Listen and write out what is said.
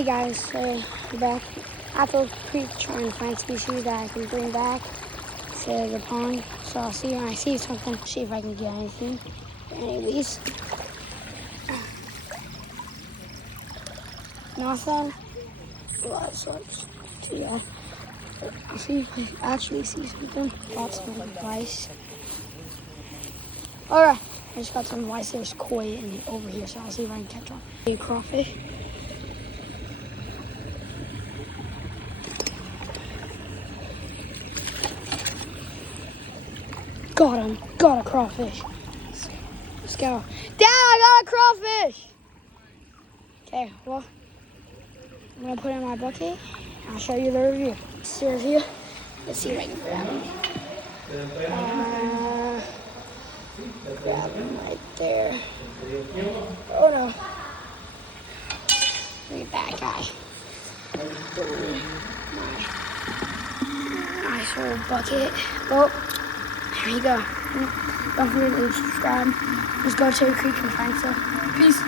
Hey guys, so we're back at the creek trying to find species that I can bring back to the pond. So I'll see when I see something, see if I can get anything. Any of these. Nothing. Well, that's too bad. I'll see if I actually see something. Lots of rice. Alright, I just got some rice. There's koi over here, so I'll see if I can catch one. A crawfish. Got him. Got a crawfish. Let's go. Dad, I got a crawfish! Okay, well, I'm going to put it in my bucket. I'll show you the review. Seriously, let's see if I can grab him. Grab him right there. Oh no. Bring it back, guys. Nice little bucket. Oh. There you go. Don't forget to subscribe. Let's go to the creek and find stuff. Peace.